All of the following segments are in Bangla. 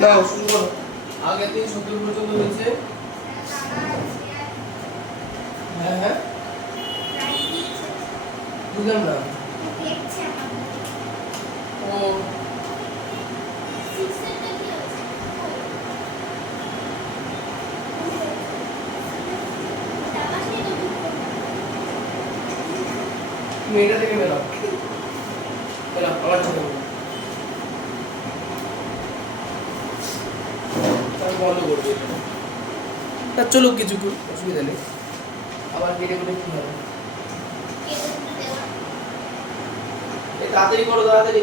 নাও শুরু করো। আগে 370 পর্যন্ত হয়েছে। হ্যাঁ হ্যাঁ বুঝলাম না। ও তুমি এটা থেকে বেরাও বেরাও আমার সাথে বন্ধ করবে তা চলো কিছু অসুবিধা নেই আবার কেটে কেটে কি হবে এই তাড়াতাড়ি করো তাড়াতাড়ি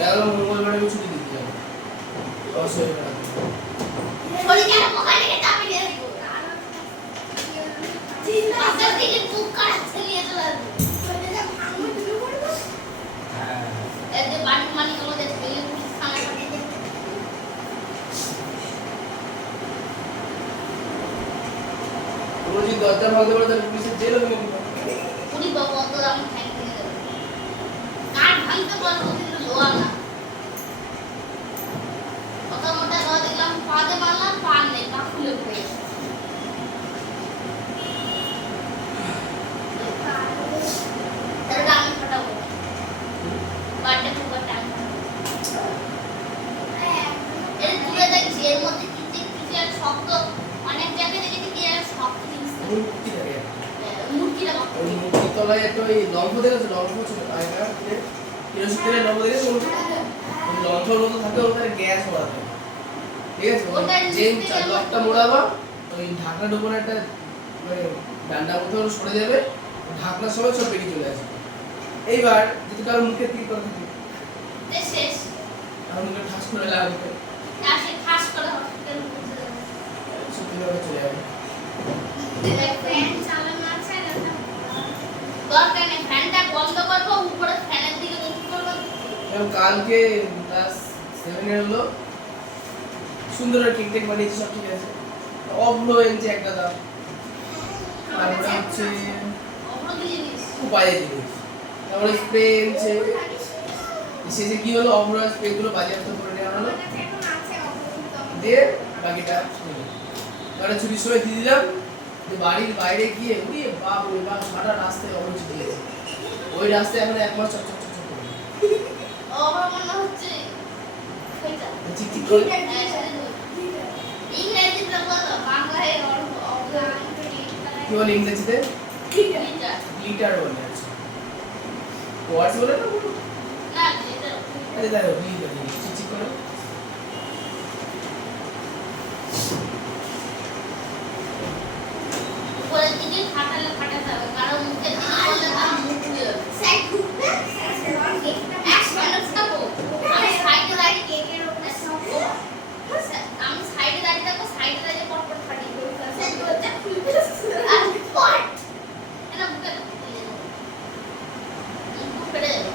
দেখো মঙ্গলবারে আমি ছুটি দিতে যাবো অবশ্যই তোমরা যদি দরজা ভাঙতে পারো তাহলে পুলিশের জেল হবে পুলিশ বাবু অত দাম ঠ্যাং কিনে দেবে কাঠ ভাঙতে পারবো কিন্তু লোহা না অত মোটা লোহা দেখলাম পাতে মারলাম পা নেই পা খুলে পড়ে তাহলে আমি ফাটাবো বাড়িটা খুব টান এর দূরে দেখছি এর মধ্যে কিছু এক শক্ত অনেক জায়গায় দেখেছি কি এক শক্ত জিনিস মূর্তি থাকে মূর্তিটা ওই মূর্তির তলায় একটা ওই লম্ফ দেখেছো লম্ফ ছিল আগেকার কেরোসিন তেলের লম্ফ দেখেছো ওই লম্ফের মতো থাকে ওখানে গ্যাস ওরা থাকে ঠিক আছে যে লকটা মোড়াবা ওই ঢাকনার উপরে একটা মানে ডান্ডা মতো সরে যাবে ঢাকনার সময় সব বেরিয়ে চলে আসবে এইবার যদি কারো মুখে তীর করে থাকে শেষ আর মুখে ঠাস করে লাগবে আসে খাস করে হসপিটাল পৌঁছে যাবে সত্যি করে চলে যাবে ফ্যান চালানো আছে না দরকার নেই ফ্যানটা বন্ধ করবো উপরে ফ্যানের দিকে মুখ করবো কালকে ক্লাস 7 এর হলো সুন্দর কেক টেক বানিয়েছি সব ঠিক আছে অভ্র এনছে একটা দাম আর ওটা হচ্ছে অপর কি জিনিস উপায়ে জিনিস তারপরে স্প্রে এনছে শেষে কি হলো অভ্র স্প্রে গুলো বাজেয়াপ্ত করে নেওয়া হলো দিয়ে বাকিটা এবারে ছুটির সময় দিয়ে দিলাম যে বাড়ির বাইরে গিয়ে উড়িয়ে বাপ ওই বাপ সারা রাস্তায় অভ্র ছুটি গেছে ওই রাস্তায় এখন এক মাস চকচক চকচক করে অপর মনে হচ্ছে সেটা চিকচিক করে ইংরেজিতে বলো বাংলায় কি বলে ইংরেজিতে লিটার বলে আছে ওয়ার্ডস বলে না না লিটার আরে দাও লিটার চিকচিক করে উপরে দিকে ফাটালে ফাটাতে হবে কারণ মুখে দিকে বললে তার মুখ পুড়ে যাবে সাইড ঘুরবে এক মিনিট থাকো আমি সাইডে দাঁড়িয়ে কেকের উপরে আমি সাইডে দাঁড়িয়ে থাকবো সাইডে দাঁড়িয়ে পটপট ফাটিয়ে দেবো আর পট এটা মুখে ফেটে যাবে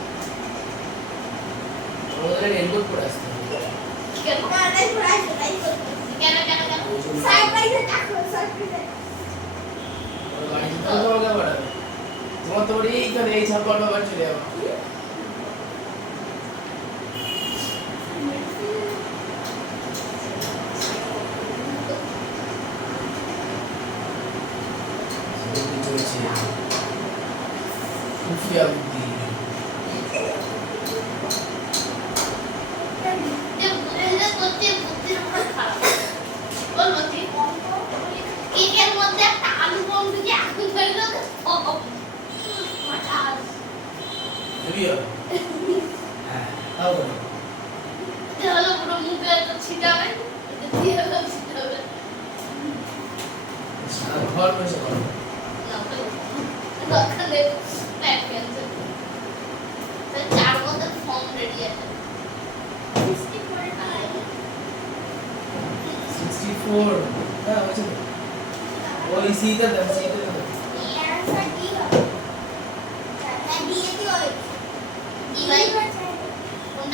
ওদের এনকোড করে আসছে কেন কেন কেন সাইড বাইরে থাকো সাইড বাইরে বাড়ি তো তোমাকে বাড়াবে তোমার তো এইখানে এই ছাপাটা বাড়ি চলে যাবে খুফিয়া বুদ্ধি যে বুদ্ধিটা করছে বুদ্ধির উপর খারাপ বল বুদ্ধি কেকের মধ্যে একটা আলু বম ঢুকে আগুন ধরে দেবে হঠাৎ হেভি হবে হ্যাঁ তাও বলো এটা হলো পুরো মুখে একটা ছিটাবে এটা দিয়ে হলো ছিটাবে সারা ঘর বসে করো দরকার নেই প্যাক ক্যান্সেল চার মধ্যে ফর্ম রেডি আছে 64 হ্যাঁ আছে ওই সিটা দাও সিটা দাও কি ভাই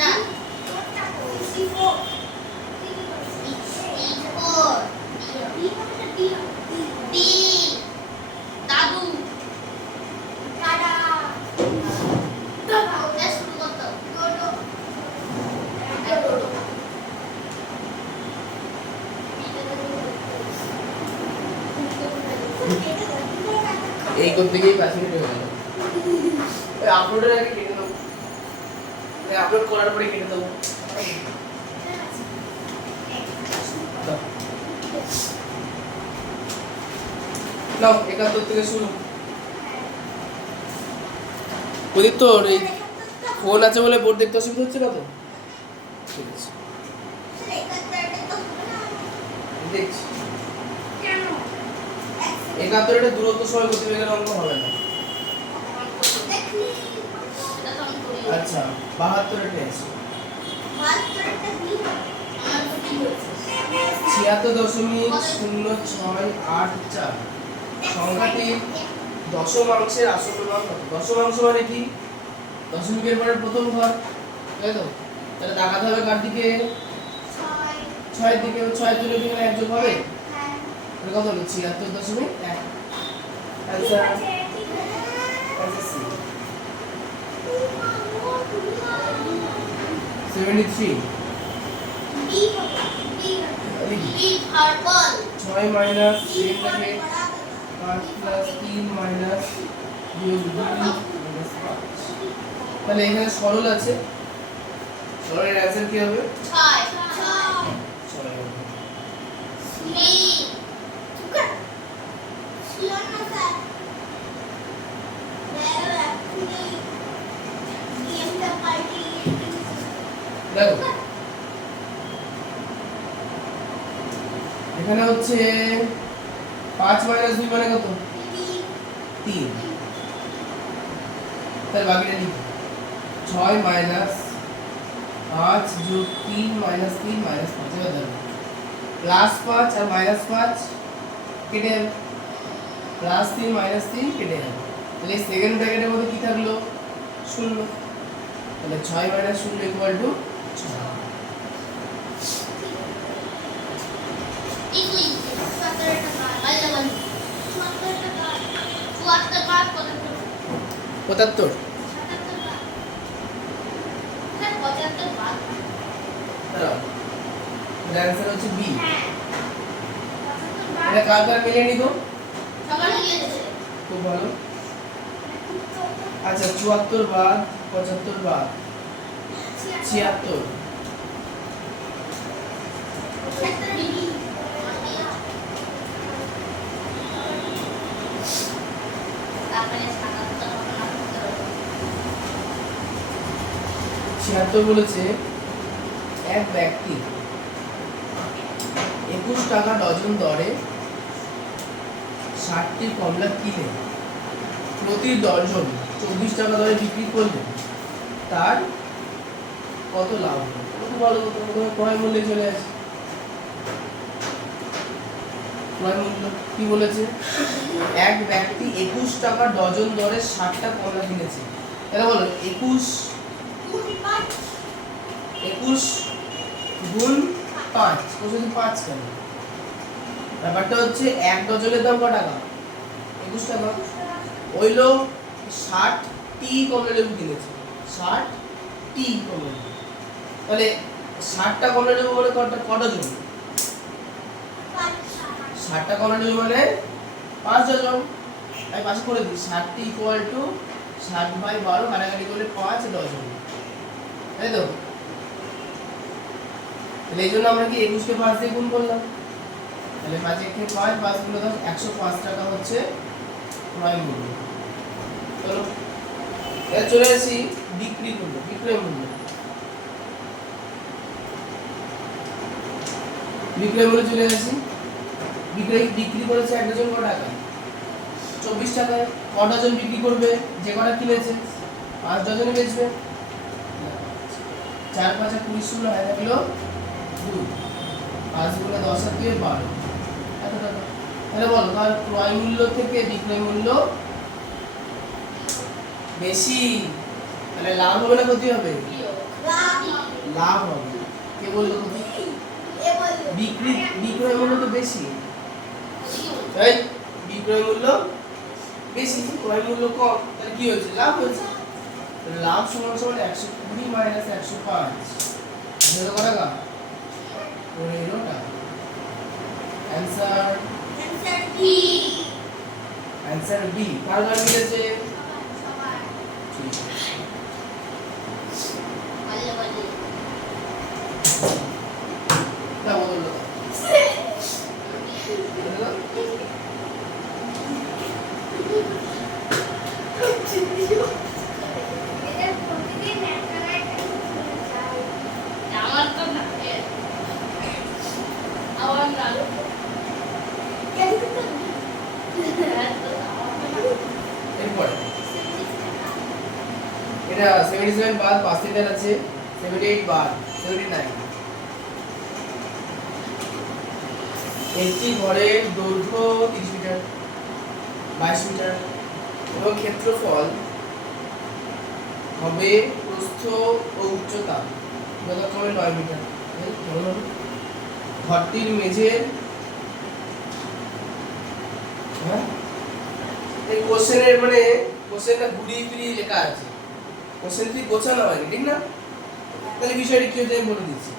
না 64 D দাদু দাদা দাদা শুরু করতে ডোডো এই করতে গিয়ে 5 মিনিট হয়ে গেল। ওই আপলোডের আগে কেটে দেবো, ওই আপলোড করার পরে কেটে দেবো। নাও 71 থেকে শুরু। প্রদীপ তোর এই ফোন আছে বলে বোর্ড দেখতে অসুবিধা হচ্ছে না তো? ঠিক আছে দেখছি। 71 এটা দূরত্ব সময় গতিবেগের অঙ্ক হবে না। আচ্ছা 72 এটা আছে। 76.0684 সংখ্যাটির দশমাংশের আসল মান কত? দশমাংশ মানে কি? দশমিকের পরে প্রথম ঘর, তাই তো? তাহলে তাকাতে হবে কার দিকে? 6 এর দিকে। 6 তুলে দিলে 1 যোগ হবে। তাহলে কত হলো? 76.1। আচ্ছা আচ্ছা 73 6 মাইনাস 3 থেকে 5 প্লাস 3 মাইনাস বিয়োগ 2 মাইনাস 5। তাহলে এখানে সরল আছে, সরলের অ্যান্সার কি হবে? 6 হবে। দেখো এখানে হচ্ছে 5 মাইনাস 2 মানে কত? 3। তাহলে বাকিটা লিখি 6 মাইনাস 5 যোগ 3 মাইনাস 3 মাইনাস 5। এবার দেখো প্লাস 5 আর মাইনাস 5 কেটে যাবে, প্লাস 3 মাইনাস 3 কেটে যাবে। তাহলে সেকেন্ড ব্র্যাকেটের মধ্যে কি থাকলো? 0। তাহলে 6 মাইনাস 0 ইকুয়াল টু 6। পঁচাত্তর। অ্যান্সার হচ্ছে বি। এটা কার কার মিলিয়ে নিব? খুব ভালো। আচ্ছা 74 বাদ 75 বাদ 76। ছিয়াত্তর বলেছে এক ব্যক্তি 21 টাকা ডজন দরে 60টি কমলা কিনে প্রতি ডজন 24 টাকা দরে বিক্রি করলে তার কত লাভ হবে? কত ভালো কথা, ক্রয় মূল্যে চলে আসে। ক্রয় মূল্য কি বলেছে? এক ব্যক্তি 21 টাকা ডজন দরে 60টা কমলা কিনেছে। তাহলে বলো 21 গুণ 5, কোথায় 5 কেন? ব্যাপারটা হচ্ছে এক ডজনের দাম কত টাকা? 21 টাকা। ওই লোক 60টি কমলা লেবু কিনেছে, 60টি কমলা লেবু। তাহলে 60টা কমলা লেবু মানে কত ডজন? 60টা কমলা লেবু মানে 5 ডজন। আমি পাশে করে দিই 60টি ইকুয়াল টু 60/12 কাটাকাটি করলে 5 ডজন, তাই তো? তাহলে এই জন্য আমরা কি 21 কে 5 দিয়ে গুণ করলাম। তাহলে 5 এর থেকে 5 5 গুণ 10 105 টাকা হচ্ছে ক্রয় মূল্য। চলো এবার চলে আসি বিক্রয় মূল্য। বিক্রয় মূল্য চলে আসি। বিক্রি করেছে এক ডজন কত টাকা? 24 টাকায়। ক ডজন বিক্রি করবে? যে কটা কিনেছে 5 ডজনই বেচবে। 4 5 20 শূন্য হয়ে থাকলো 2, 5 গুণে 10 আর 2 12 এত টাকা। তাহলে বলো তার ক্রয় মূল্য থেকে বিক্রয় মূল্য বেশি, তাহলে লাভ হবে না ক্ষতি হবে? লাভ হবে। কে বললো কথা? বিক্রয় মূল্য তো বেশি, তাই বিক্রয় মূল্য বেশি, ক্রয় মূল্য কম, তাহলে কি হচ্ছে? লাভ হচ্ছে। লাভ সমান সমান 120 মাইনাস 105, কত টাকা? 15 টাকা। Answer answer B. কার কার মিলেছে? ঠিক আছে। না বদল দাও। এরপরে এটা 77 বাদ পার্সেন্টেজ আছে, 78 বাদ 79। একটি ঘরের দৈর্ঘ্য 30 মিটার, 22 মিটার এবং ক্ষেত্রফল হবে প্রস্থ ও উচ্চতা যথাক্রমে 9 মিটার। ঘরটির মেঝের এই কোশ্চেনের মানে কোশ্চেনটা ঘুরিয়ে ফিরিয়ে লেখা আছে, কোশ্চেন ঠিক গোছানো হয়নি, ঠিক না? তাহলে বিষয়টা কি হচ্ছে আমি বলে দিচ্ছি।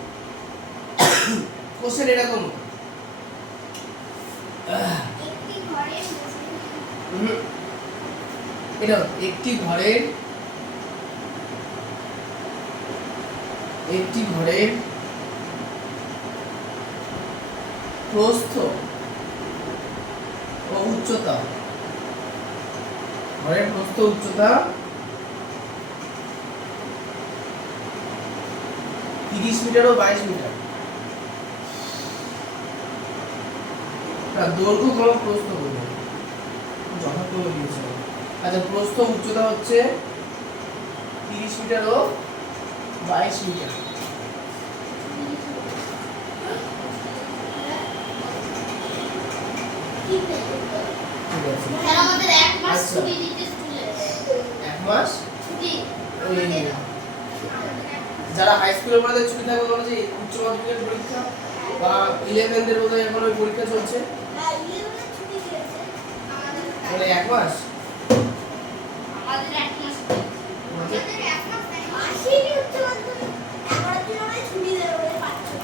কোশ্চেন এরকম, এটা একটি ঘরের প্রস্থ ও উচ্চতা, ঘরের প্রস্থ উচ্চতা 30 মিটার ও 22 মিটার। দৈর্ঘ্য ক্রম প্রস্থ বলবো যথাক্রমে দিয়েছে। আচ্ছা, প্রস্থ উচ্চতা হচ্ছে 30 মিটার ও 22 মিটার। ঠিক আছে, আমাদের এক মাস ছুটি দিতে স্কুলে। এক মাস ছুটি। যারা হাই স্কুলে পড়াতে ছুটি থাকে বলে যে উচ্চ মাধ্যমিকের পরীক্ষা বা 11 এর বোধহয় এখন ওই পরীক্ষা চলছে, হ্যাঁ 11 এর ছুটি দিয়েছে আমাদের। বলে এক মাস, আমাদের এক মাস ছুটি। আমাদের এক মাস নাই, মাসেই উচ্চ মাধ্যমিক 11 দিন আমাদের ছুটি দেবে বলে পাচ্ছে।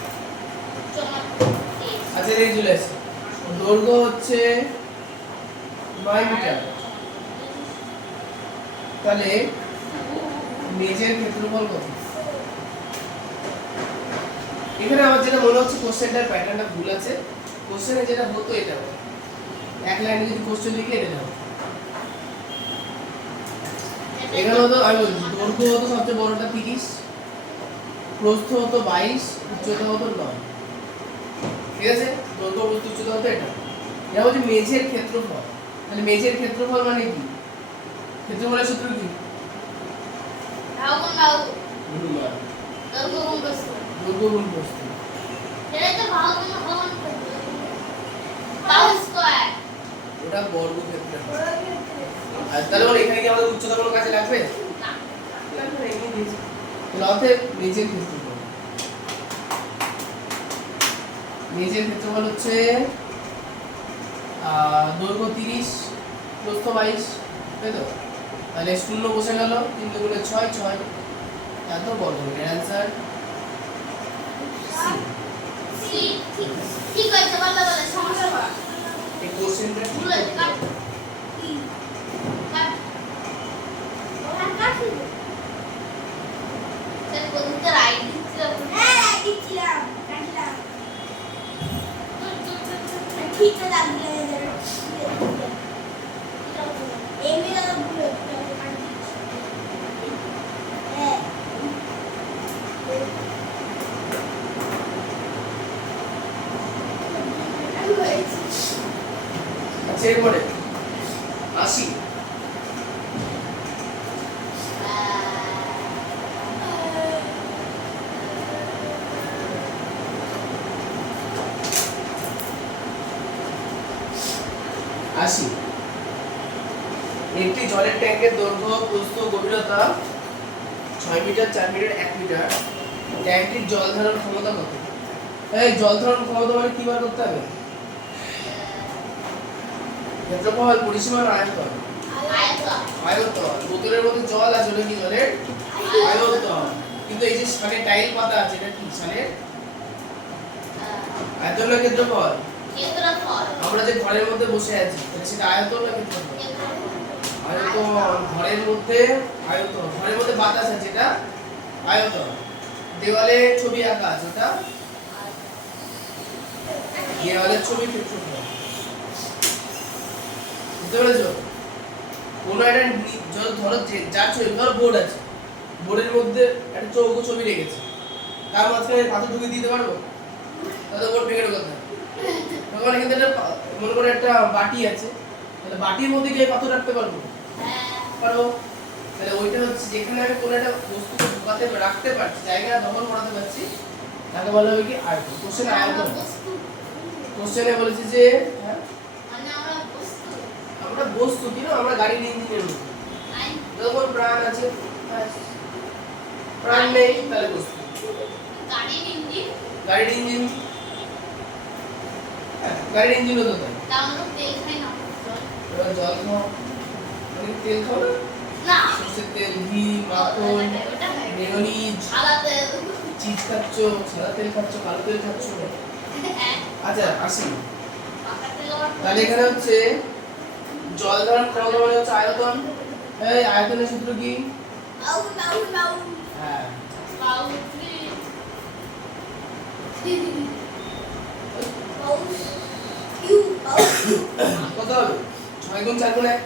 উচ্চ মাধ্যমিক। আচ্ছা এই চলে আসে। দৈর্ঘ্য হচ্ছে 9 মিটার, তাহলে মেঝের ক্ষেত্রফল কত? এখানে আমার যেটা মনে হচ্ছে কোশ্চেনটার প্যাটার্নটা ভুল আছে। কোশ্চেনে যেটা হতো এটা হবে, এক লাইনে যদি কোশ্চেন লিখে এটা দাও। এখানে হতো আমি বলছি দৈর্ঘ্য হতো সবচেয়ে বড়টা 30, প্রস্থ হতো 22, উচ্চতা হতো 9। ঠিক আছে, দৈর্ঘ্য প্রস্থ উচ্চতা হতো এটা। এটা হচ্ছে মেঝের ক্ষেত্রফল। তাহলে মেঝের ক্ষেত্রফল মানে কি? ক্ষেত্রফলের সূত্র কি? দৈর্ঘ্য গুণ প্রস্থ। ওটা বর্গক্ষেত্র। আর তাহলে বল এখানে কি আমাদের উচ্চতা কোনো কাজে লাগবে? না। লাগবে না, এমনি দিয়েছি। তাহলে অতএব মেঝের ক্ষেত্রফল, মেঝের ক্ষেত্রফল হচ্ছে দৈর্ঘ্য 30, প্রস্থ 22, তাই তো? তাহলে শূন্য বসে গেল, 3 দুগুণে 6, 6 এত বর্গ। এর অ্যানসার সি। ঠিক আছে, বলো বলো সমস্যা কর। এই কোশ্চেনটা ভুল আছে, কাট। কাট। ওরা কাটি। স্যার কোনটা রাইট দিচ্ছিলাম? হ্যাঁ রাইট দিচ্ছিলাম, কাটলাম। ঠিক আছে, লাগবে যারা। এমনি না ভুল হচ্ছে, কাট দিচ্ছি। হ্যাঁ। আচ্ছা এরপরে 80। একটি জলের ট্যাঙ্কের দৈর্ঘ্য, প্রস্থ, গভীরতা 6 মিটার 4 মিটার 1 মিটার ট্যাঙ্কির জল ধারণ ক্ষমতা কত? এই জল ধারণ ক্ষমতা মানে কি বার করতে হবে? ক্ষেত্রফল, পরিসীমা না আয়তন? আয়তন। বোতলের মধ্যে জল আছে ওটা কি জলের আয়তন। কিন্তু এই যে সামনে টাইল পাতা আছে এটা কি সানের আয়তন না ক্ষেত্রফল? আমরা যে ঘরের মধ্যে বসে আছি সেটা আয়তন না ক্ষেত্রফল? আয়তন। ঘরের মধ্যে আয়তন, ঘরের মধ্যে বাতাস আছে এটা আয়তন। দেওয়ালে ছবি আঁকা আছে ওটা দেওয়ালের ছবি ক্ষেত্রফল। বুঝতে পেরেছো? কোনো একটা ধরো যার ছবি ধরো বোর্ড আছে, বোর্ডের মধ্যে একটা চৌকো ছবি রেখেছে, তার মাঝখানে পাথর ঢুকিয়ে দিতে পারবো? তাহলে বোর্ড ভেঙে ঢোকাতে হবে। তখন কিন্তু একটা মনে করে একটা বাটি আছে, তাহলে বাটির মধ্যে কি পাথর রাখতে পারবো? পারবো। তাহলে ওইটা হচ্ছে যেখানে আমি কোনো একটা বস্তুকে ঢোকাতে রাখতে পারছি, জায়গা দখল করাতে পারছি, তাকে বলা হবে কি আয়তন। কোশ্চেন আয়তন। কোশ্চেনে বলেছে যে হ্যাঁ আমরা বস্তু কিনা আমরা গাড়ির ইঞ্জিনের মতো, যখন প্রাণ আছে প্রাণ নেই তাহলে বস্তু। গাড়ির ইঞ্জিন গাড়ির ইঞ্জিন হতো তাই জল খাও, তেল খাও না, সরষের তেল, ঘি, মাখন, মেয়োনিজ, চিজ খাচ্ছ, সাদা তেল খাচ্ছ, কালো তেল খাচ্ছ। আচ্ছা আসি, তাহলে এখানে হচ্ছে জল ধারণ ক্ষমতা মানে হচ্ছে আয়তন। এই আয়তনের সূত্র কি? হ্যাঁ কত হবে? 6 গুণ 4 গুণ 1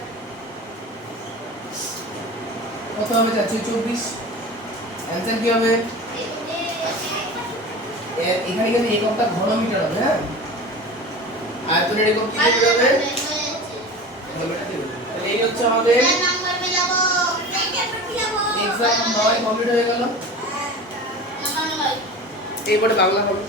কত হবে? 4 24। অ্যানসার কি হবে? এখানে কিন্তু এককটা ঘনমিটার হবে। হ্যাঁ আয়তনের একক কি হবে? ঘনমিটার হবে। তাহলে এই হচ্ছে আমাদের এক্সাম 9 কমপ্লিট হয়ে গেল। এরপরে বাংলা হবে।